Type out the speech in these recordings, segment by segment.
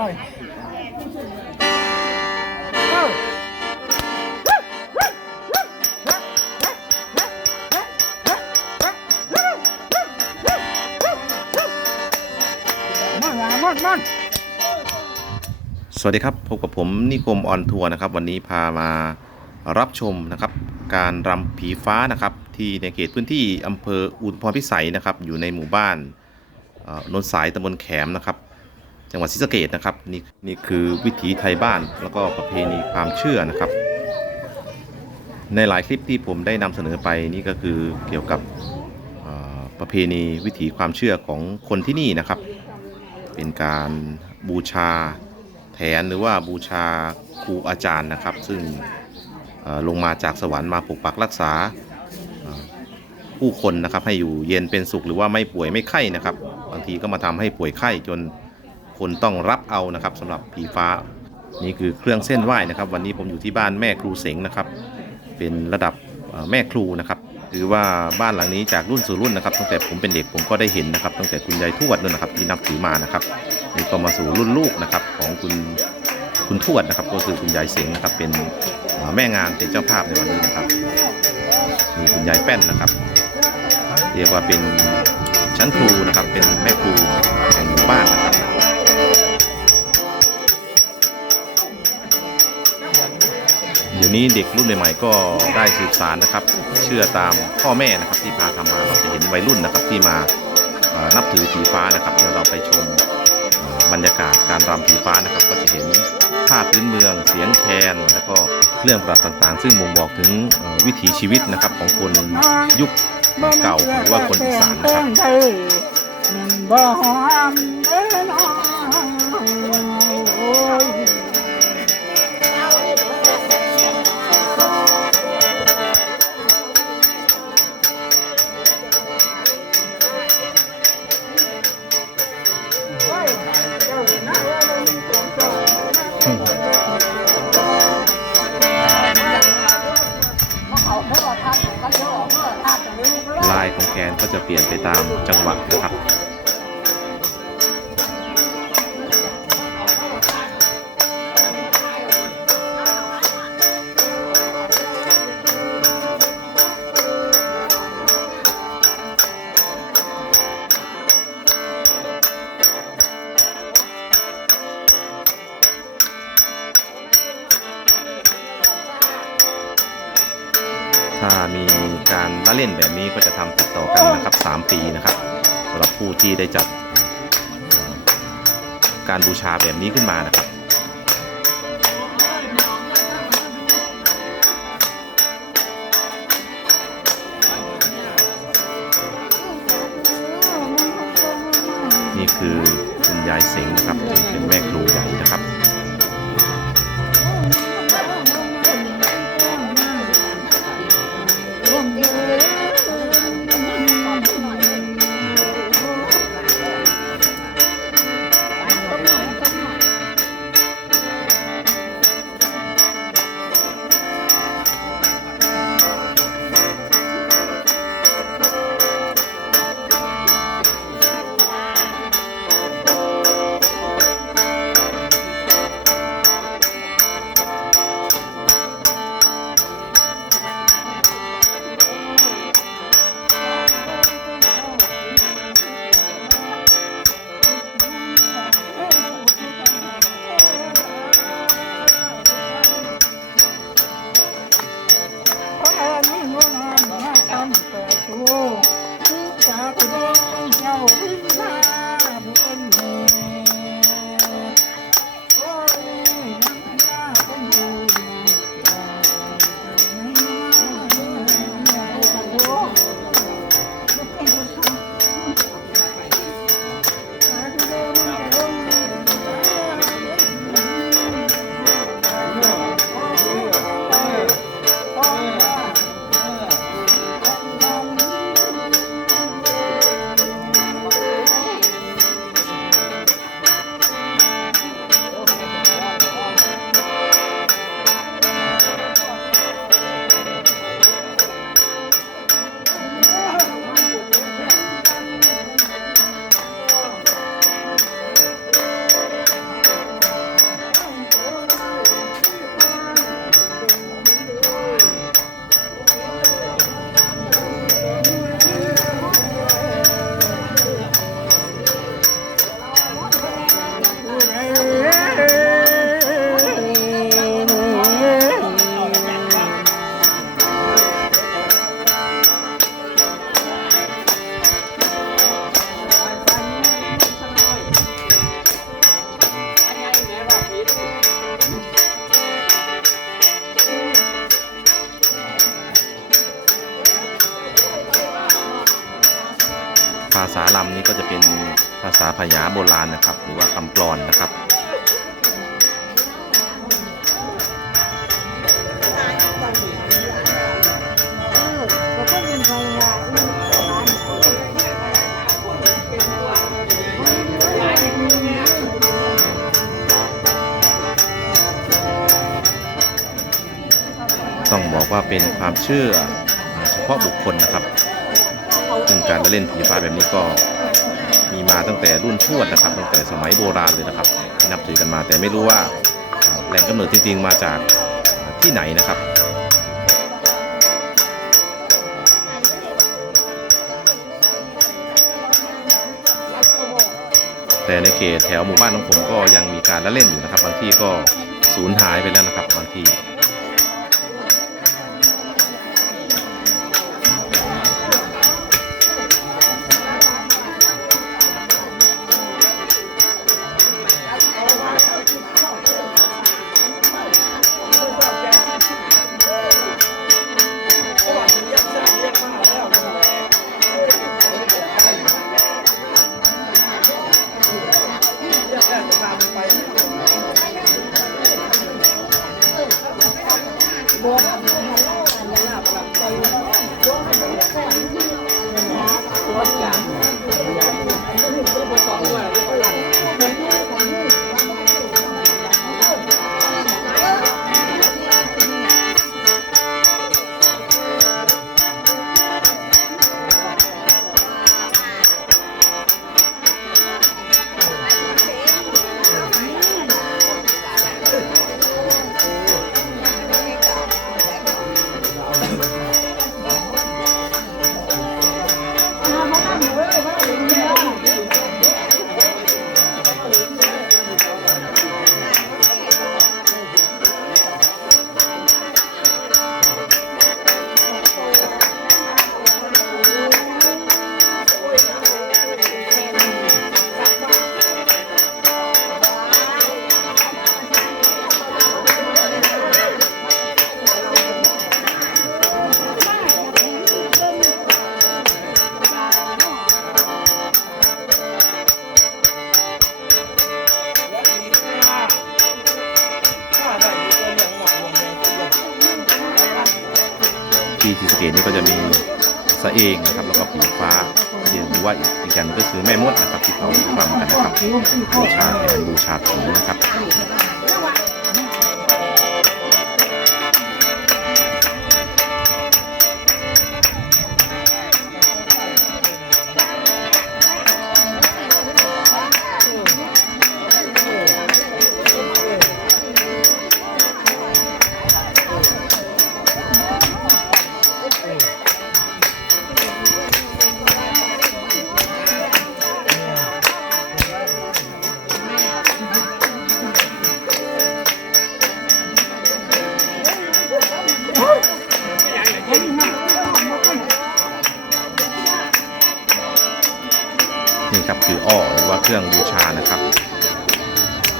ไปมันมันสวัสดีครับ พบกับผมนิคมออนทัวร์นะครับ วันนี้พามารับชมนะครับ การรำผีฟ้านะครับ ที่ในเขตพื้นที่อำเภออุทพรพิสัยนะครับ อยู่ในหมู่บ้านนนสายตำบลแขมนะครับ จังหวัดศรีสะเกดนะครับนี่นี่คือวิถีไทยบ้านแล้วก็ประเพณีความเชื่อนะครับ ในหลายคลิปที่ผมได้นำเสนอไปนี่ก็คือเกี่ยวกับประเพณีวิถีความเชื่อของคนที่นี่นะครับ เป็นการบูชาแทนหรือว่าบูชาครูอาจารย์นะครับ ซึ่งลงมาจากสวรรค์มาปกปักรักษาผู้คนนะครับให้อยู่เย็นเป็นสุขหรือว่าไม่ป่วยไม่ไข้นะครับ บางทีก็มาทำให้ป่วยไข้จน คนต้องรับเอานะครับสำหรับผีฟ้า นี่คือเครื่องเส้นไหว้นะครับ วันนี้ผมอยู่ที่บ้านแม่ครูเสงนะครับ เป็นระดับแม่ครูนะครับคือว่าบ้านหลังนี้จากรุ่นสู่รุ่นนะครับตั้งแต่ผมเป็นเด็กผมก็ได้เห็นนะครับ ตั้งแต่คุณยายทวดนั่นนะครับที่นับถือมานะครับนี่ก็มาสู่รุ่นลูกนะครับของคุณคุณทวดนะครับ ก็คือคุณยายเสงนะครับเป็นแม่งานเป็นเจ้าภาพในวันนี้นะครับนี่คุณยายแป้นนะครับ เรียกว่าเป็นชั้นครูนะครับเป็นแม่ครูแห่งหมู่บ้านนะครับ ยวนี้เด็กรุ่นใหม่ๆก็ได้สืบสารนะครับ เชื่อตามพ่อแม่นะครับที่พาทำมาเราจะเห็นวัยรุ่นนะครับที่มานับถือผีฟ้านะครับ เดี๋ยวเราไปชมบรรยากาศการรำผีฟ้านะครับ ก็จะเห็นภาพพื้นเมืองเสียงแคนแล้วก็เครื่องประดับต่างๆ ซึ่งบ่งบอกถึงวิถีชีวิตนะครับของคนยุคเก่าหรือว่าคนอีสานนะครับบ่หอมเอ้ย ของแคนก็จะเปลี่ยนไปตามจังหวะนะครับ ที่ได้จัดการบูชาแบบนี้ขึ้นมานะครับ ภาษาลำนี้ก็จะเป็นภาษาพยาโบราณนะครับ หรือว่าคำกลอนนะครับต้องบอกว่าเป็นความเชื่อเฉพาะบุคคลนะครับ ซึ่งการละเล่นผีฟ้าแบบนี้ก็มีมาตั้งแต่รุ่นทวดนะครับ ตั้งแต่สมัยโบราณเลยนะครับที่นับถือกันมา แต่ไม่รู้ว่าแหล่งกำเนิดจริงๆมาจากที่ไหนนะครับแต่ในเขตแถวหมู่บ้านของผมก็ยังมีการละเล่นอยู่นะครับ บางที่ก็สูญหายไปแล้วนะครับบางที่ เกดนี่ก็จะมีสะเองนะครับแล้วก็ผีฟ้าหรือว่าอีกอย่างหนึงก็คือแม่มดนะครับที่เขาฟังกันนะครับบูชาแทนบูชาผีนะครับ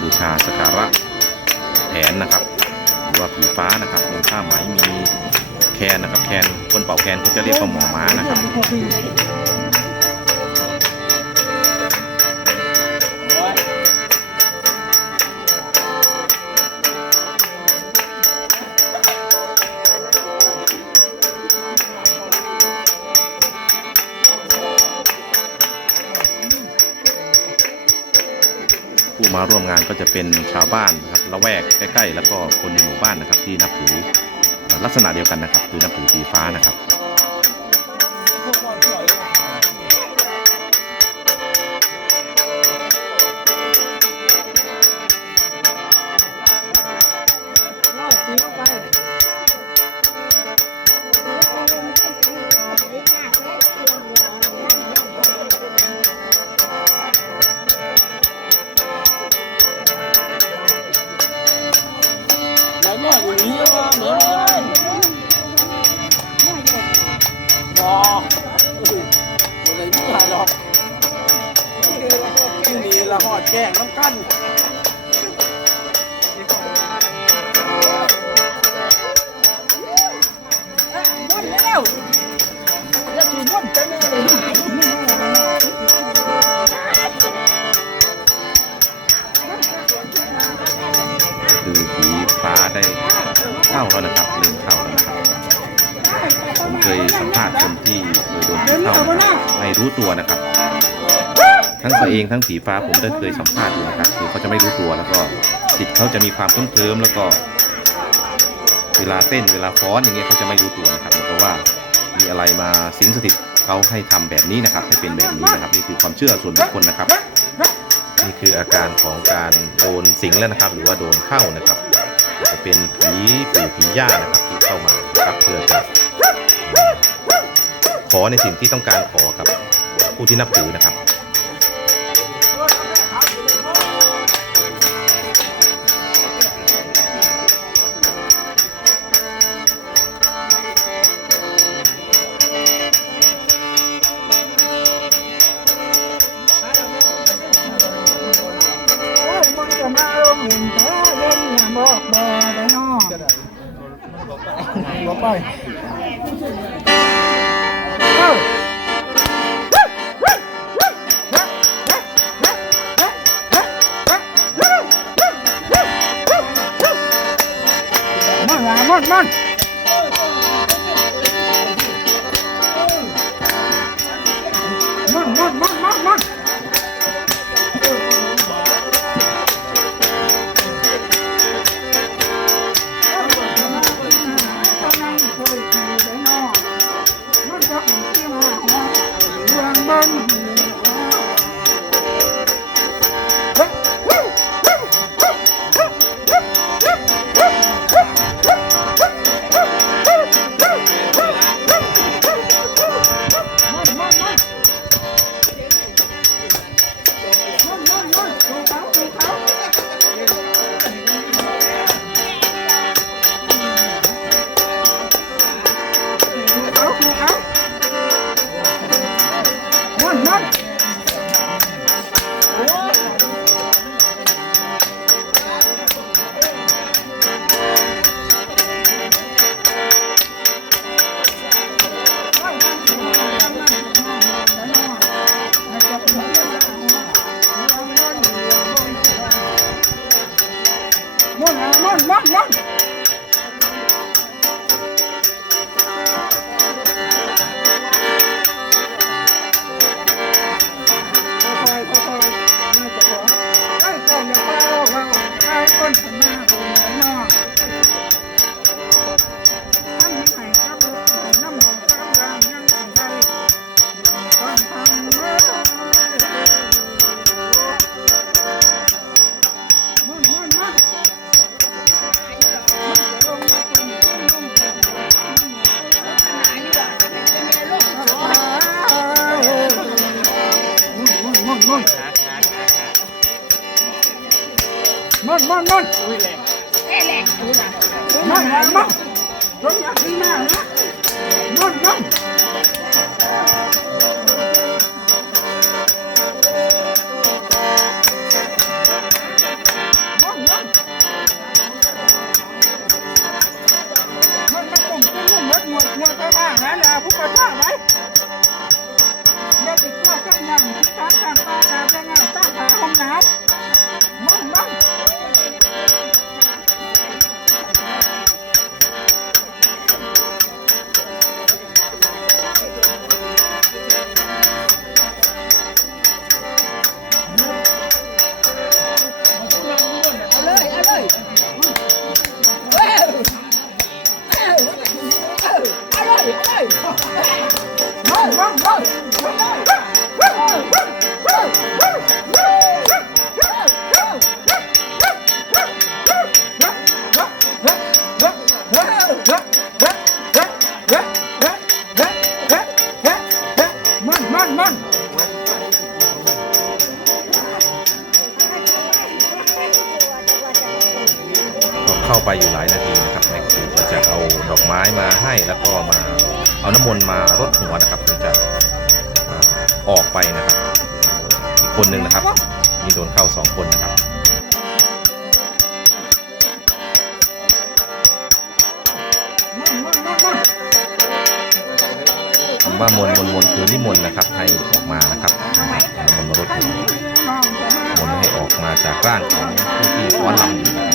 บูชาสกการะแผนนะครับ หรือว่าผีฟ้านะครับมีผ้าไหมมีแคนนะครับแคนคนเป่าแคนเขาจะเรียกว่าหมอม้านะครับ มาร่วมงานก็จะเป็นชาวบ้านนะครับละแวกใกล้ๆ แล้วก็คนในหมู่บ้านนะครับที่นับถือลักษณะเดียวกันนะครับ คือนับถือสีฟ้านะครับ ได้เข้าแล้วนะครับเริ่มเข้าแล้วนะครับผมเคยสัมภาษณ์คนที่เคยโดนผีเข้านะครับไม่รู้ตัวนะครับ ทั้งตัวเองทั้งผีฟ้าผมได้เคยสัมภาษณ์อยู่นะครับคือเขาจะไม่รู้ตัวแล้วก็จิตเขาจะมีความเคลิ้มแล้วก็ เวลาเต้นเวลาฟ้อนอย่างเงี้ยเขาจะไม่รู้ตัวนะครับเพราะว่ามีอะไรมาสิงสถิตเขาให้ทำแบบนี้นะครับ ให้เป็นแบบนี้นะครับนี่คือความเชื่อส่วนบุคคลนะครับนี่คืออาการของการโดนสิงแล้วนะครับ หรือว่าโดนเข้านะครับ จะเป็นผีปู่ผีย่านะครับที่เข้ามานะครับเพื่อจะขอในสิ่งที่ต้องการขอกับผู้ที่นับถือนะครับ Bóp ơi come on. มอนมอนมอนมอนอุ้ยแรงแรงมอนมอนมอนรถยาขึ้นมานะมอนมอน มีโดนเข้าสองคนนะครับคำว่ามนมนมนคือนิมนต์นะครับ ให้ออกมานะครับมนมนมรดหัวมนให้ออกมาจากร่างของผู้ที่ฟ้อนลำอยู่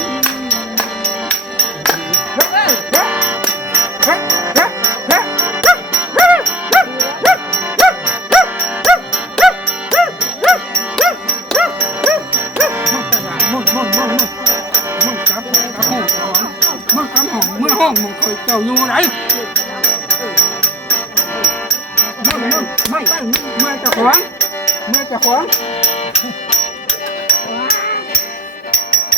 องมึงเคยเจ้าอยู่ไหนไม่ไม่ไม่เมื่อจะขวางเมื่อจะขวาง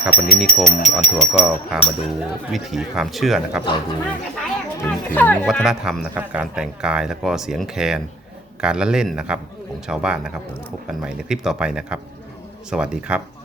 ครับวันนี้นิคมออนทัวร์ก็พามาดูวิถีความเชื่อนะครับ เราดูถึงถึงวัฒนธรรมนะครับ การแต่งกายแล้วก็เสียงแคนการละเล่นนะครับของชาวบ้านนะครับผมพบกันใหม่ในคลิปต่อไปนะครับ สวัสดีครับ